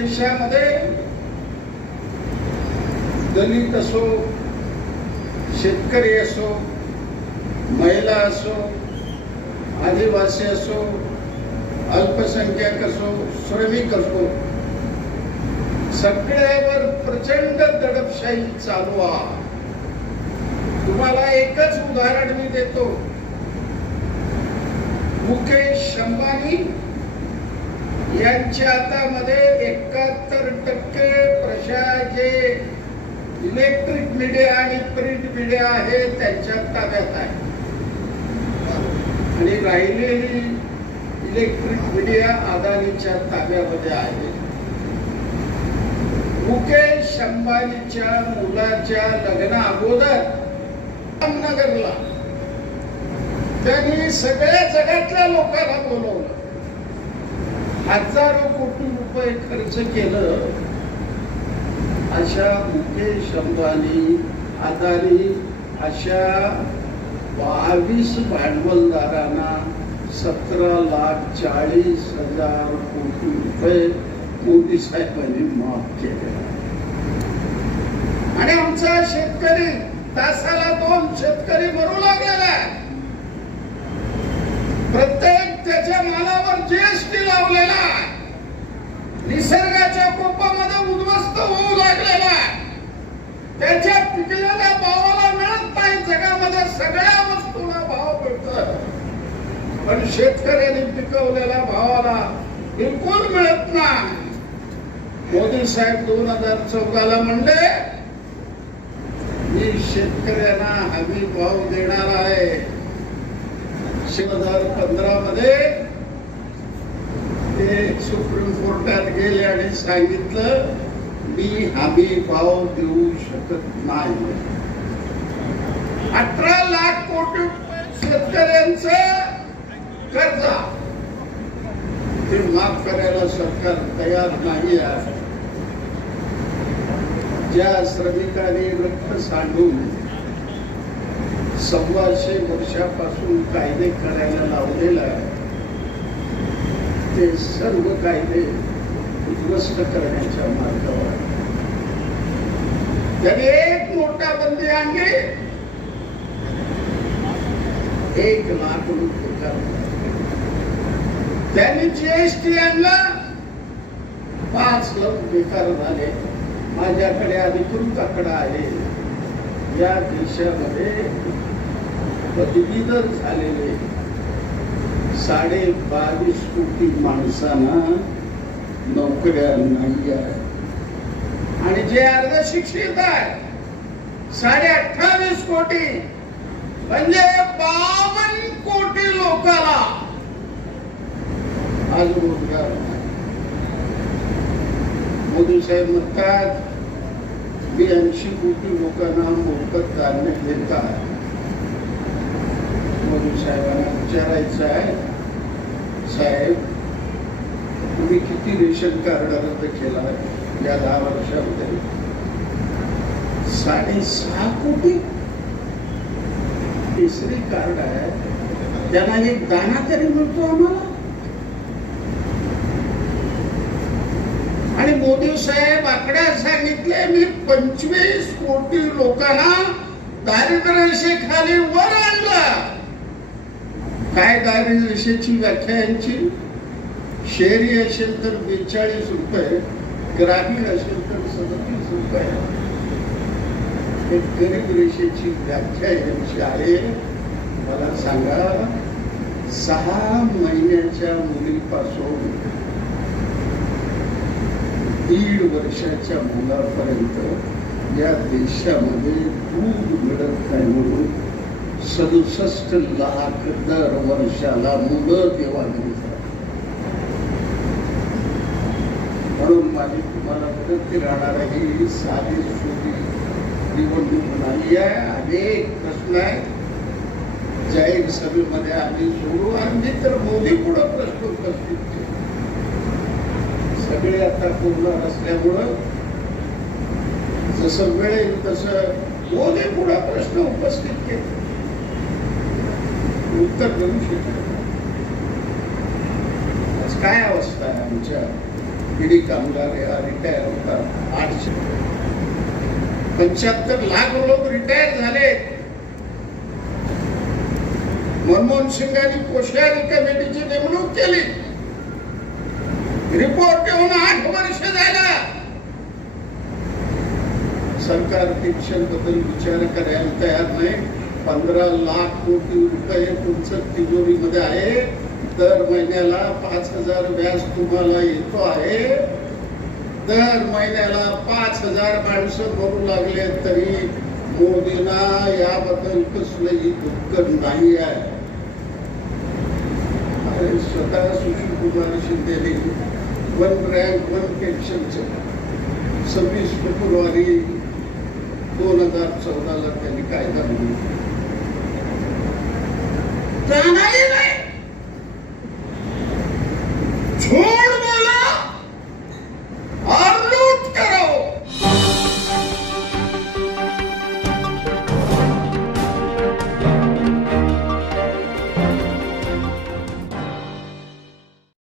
देशामध्ये दलित असो शेतकरी असो महिला असो आदिवासी असो अल्पसंख्याक असो श्रमिक असो सगळ्यावर प्रचंड दडपशाही चालू आहे. तुम्हाला एकच उदाहरण मी देतो. मुकेश अंबानी यांच्या हातामध्ये एकाहत्तर टक्के प्रशा जे इलेक्ट्रिक मीडिया आणि प्रिंट मीडिया आहे त्यांच्या ताब्यात आहे. आणि राहिलेली इलेक्ट्रिक मीडिया अदानीच्या ताब्यामध्ये आहे मुकेश अंबानीच्या मुलाच्या लग्ना अगोदर रामनगरला त्यांनी सगळ्या जगातल्या लोकांना बोलवलं. हजारो कोटी रुपये खर्च केलं. अशा मुकेश अंबानी अदानी अशा बावीस भांडवलदारांना सतरा लाख चाळीस हजार कोटी रुपये मोदी साहेबांनी माफ केले. आणि आमचा शेतकरी तासा दोन शेतकरी मरू लागलेला आहे प्रत्येक त्याच्या मालावर जीएसटी लावलेला आहे निसर्गाच्या कोपामध्ये उद्ध्वस्त होऊ लागलेला आहे त्याच्या पिकलेल्या भावाला मिळत नाही जगामध्ये सगळ्या वस्तूला भाव मिळतो पण शेतकऱ्यांनी पिकवलेल्या भावाला बिलकुल मिळत नाही. मोदी साहेब दोन हजार चौदाला म्हणले मी शेतकऱ्यांना हमी भाव देणार आहे. दोन हजार पंधरा मध्ये ते सुप्रीम कोर्टात गेले आणि सांगितलं मी हमी भाव देऊ शकत नाही. अठरा लाख कोटी रुपये शेतकऱ्यांचं कर्ज ते माफ करायला सरकार तयार नाही आहे. ज्या श्रमिकाने रक्त सांडून सव्वाशे वर्षापासून कायदे करायला लावलेला आहे ते सर्व कायदे उद्ध्वस्त करण्याच्या मार्गावर त्याने एक मोठा बंदी आणली. एक लाख रुपये त्यांनी जीएसटी आणला पाच लाख बेकार झाले. माझ्याकडे अधिकृत आकडा आहे. या देशामध्ये पदवीधर झालेले साडे बावीस कोटी माणसांना नोकऱ्या नाही आहे आणि जे अर्ध शिक्षित आहे साडे अठ्ठावीस कोटी म्हणजे बावन्न कोटी लोकांना आज रोजगार मोदी साहेब म्हणतात मी ऐंशी कोटी लोकांना मोफत धान्य देत आहे. मोदी साहेबांना विचारायचं आहे साहेब तुम्ही किती रेशन कार्ड रद्द केला या दहा वर्षामध्ये? साडेसहा कोटी. तिसरी कार्ड आहे त्यांना एक दाना तरी मिळतो आम्हाला आणि मोदी साहेब आकड्या सांगितले मी पंचवीस कोटी लोकांना दारिद्र्य रेषेखाली वर आणला. काय दारिद्र्य व्याख्या यांची? शहरी असेल तर बेचाळीस रुपये ग्रामीण असेल तर सदतीस रुपये. हे गरीब रेषेची व्याख्या यांची आहे. मला सांगा सहा महिन्याच्या मुलीपासून दीड वर्षाच्या मुलापर्यंत या देशामध्ये दूध मिळत नाही म्हणून सदुसष्ट लाख दर वर्षाला मुलं देवाणगी म्हणून माझी तुम्हाला विनंती राहणार आहे ही साधी सोपी निवडणूक नाही आहे अनेक प्रश्न आहे जाहीर सभेमध्ये आम्ही सोडू आणि तर मोदी पुढं प्रश्न उपस्थित केले सगळे आता पूर्ण असल्यामुळं जसं मिळेल तसं दोन्ही पुढा प्रश्न उपस्थित केले. उत्तर देऊ शकत आज काय अवस्था आहे आमच्या? पिढी कामगार या रिटायर होतात. आठशे. पंच्याहत्तर लाख लोक रिटायर झाले मनमोहन सिंगांनी कोश्यारी कमिटीची नेमणूक केली. रिपोर्ट येऊन आठ वर्ष झाला. सरकार पेन्शनबद्दल विचार करायला तयार नाही. पंधरा लाख कोटी रुपये तुमचं तिजोरीमध्ये आहे. दर महिन्याला पाच हजार व्याज तुम्हाला येतो आहे. दर महिन्याला पाच हजार माणसं भरू लागले तरी मोदींना याबद्दल कसलंही दुःख नाही आहे. स्वतः Sushil Kumar Shinde one rank one पेन्शनचं सव्वीस फेब्रुवारी दोन हजार चौदाला त्यांनी कायदा म्हणून नाही.